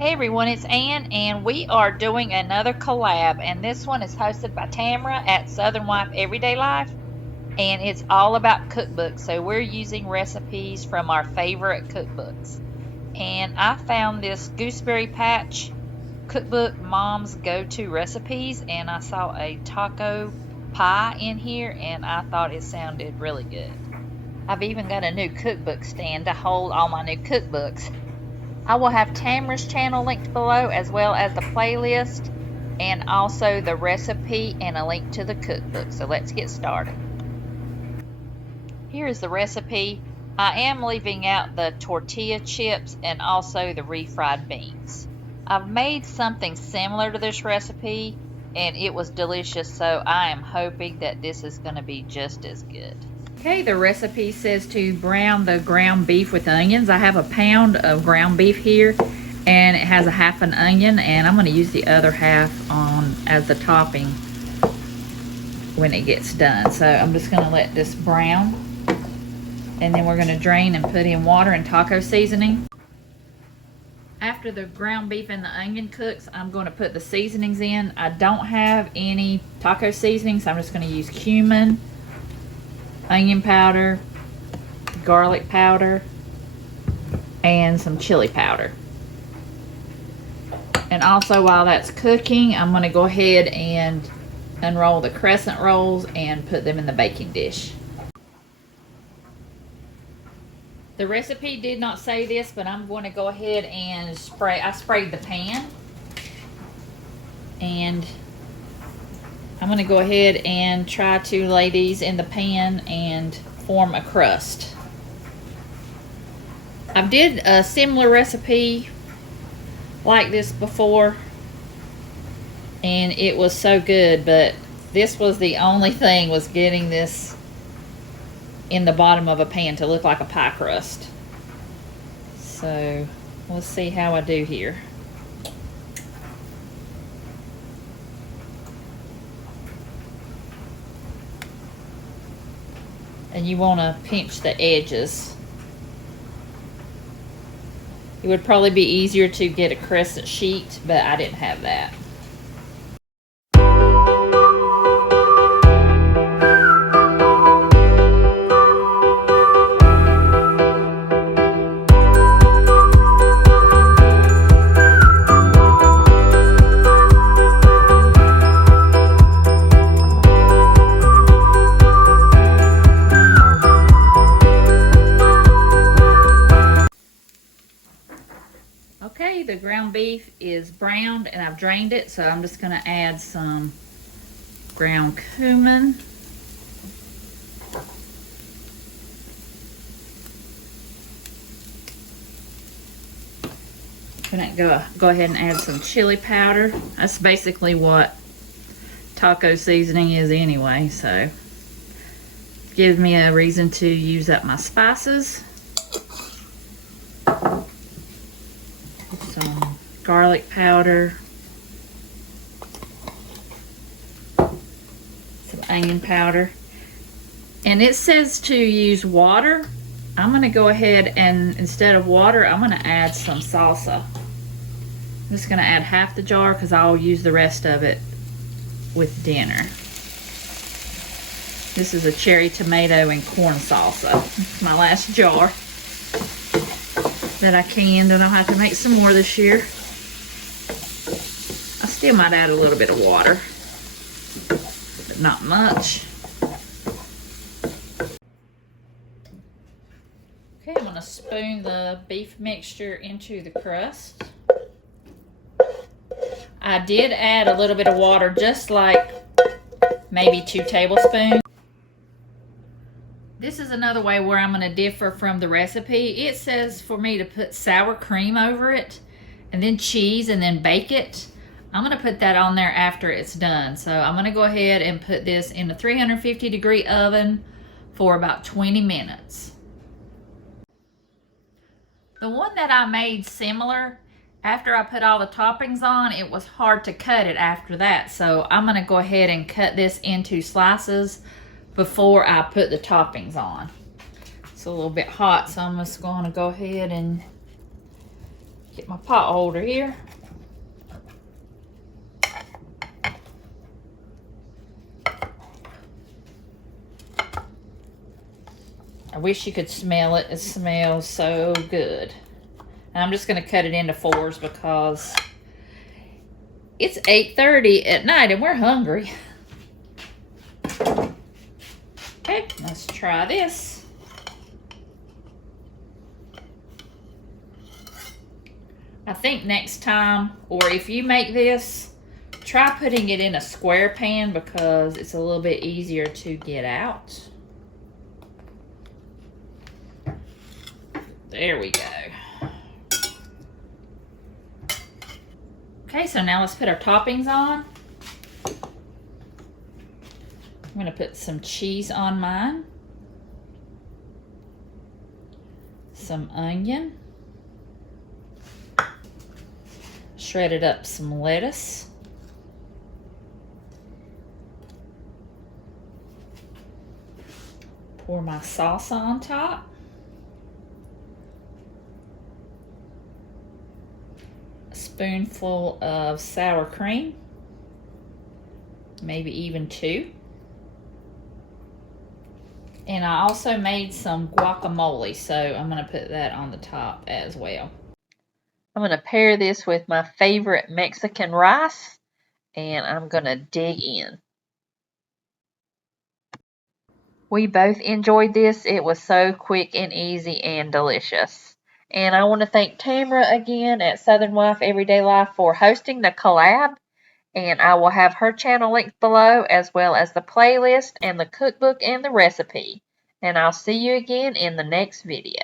Hey everyone, it's Ann, and we are doing another collab, and this one is hosted by Tamara at Southern Wife Everyday Life, and it's all about cookbooks. So we're using recipes from our favorite cookbooks. And I found this Gooseberry Patch cookbook, Mom's Go-To Recipes, and I saw a taco pie in here, and I thought it sounded really good. I've even got a new cookbook stand to hold all my new cookbooks. I will have Tamara's channel linked below, as well as the playlist and also the recipe and a link to the cookbook. So let's get started. Here is the recipe. I am leaving out the tortilla chips and also the refried beans. I've made something similar to this recipe and it was delicious, so I am hoping that this is going to be just as good. Okay, the recipe says to brown the ground beef with onions. I have a pound of ground beef here, and it has a half an onion, and I'm going to use the other half on as the topping when it gets done. So I'm just going to let this brown, and then we're going to drain and put in water and taco seasoning. After the ground beef and the onion cooks, I'm going to put the seasonings in. I don't have any taco seasoning, so I'm just going to use cumin, onion powder, garlic powder, and some chili powder. And also, while that's cooking, I'm going to go ahead and unroll the crescent rolls and put them in the baking dish. The recipe did not say this, but I'm going to go ahead and spray. I sprayed the pan, and I'm going to go ahead and try to lay these in the pan and form a crust. I did a similar recipe like this before, and it was so good, but this was the only thing, was getting this in the bottom of a pan to look like a pie crust. So let's see how I do here. And you want to pinch the edges. It would probably be easier to get a crescent sheet, but I didn't have that. Okay, the ground beef is browned and I've drained it, so I'm just going to add some ground cumin. I'm going to go ahead and add some chili powder. That's basically what taco seasoning is anyway, so gives me a reason to use up my spices. Some garlic powder, some onion powder, and it says to use water. I'm going to go ahead and instead of water, I'm going to add some salsa. I'm just going to add half the jar because I'll use the rest of it with dinner. This is a cherry tomato and corn salsa. It's my last jar that I canned, and I'll have to make some more this year. I still might add a little bit of water, but not much. Okay, I'm going to spoon the beef mixture into the crust. I did add a little bit of water, just like maybe 2 tablespoons. This is another way where I'm going to differ from the recipe. It says for me to put sour cream over it and then cheese and then bake it. I'm going to put that on there after it's done. So I'm going to go ahead and put this in a 350-degree oven for about 20 minutes. The one that I made similar, after I put all the toppings on, it was hard to cut it after that. So I'm going to go ahead and cut this into slices before I put the toppings on. It's a little bit hot, so I'm just going to go ahead and Get my pot holder here. I wish you could smell it. It smells so good. And I'm just going to cut it into 4s because it's 8:30 at night and we're hungry. Okay, let's try this. I think next time, or if you make this, try putting it in a square pan because it's a little bit easier to get out. There we go. Okay, so now let's put our toppings on. I'm going to put some cheese on mine, some onion, shredded up some lettuce, pour my salsa on top, a spoonful of sour cream, maybe even 2. And I also made some guacamole, so I'm going to put that on the top as well. I'm going to pair this with my favorite Mexican rice, and I'm going to dig in. We both enjoyed this. It was so quick and easy and delicious. And I want to thank Tamara again at Southern Wife Everyday Life for hosting the collab. And I will have her channel linked below, as well as the playlist and the cookbook and the recipe. And I'll see you again in the next video.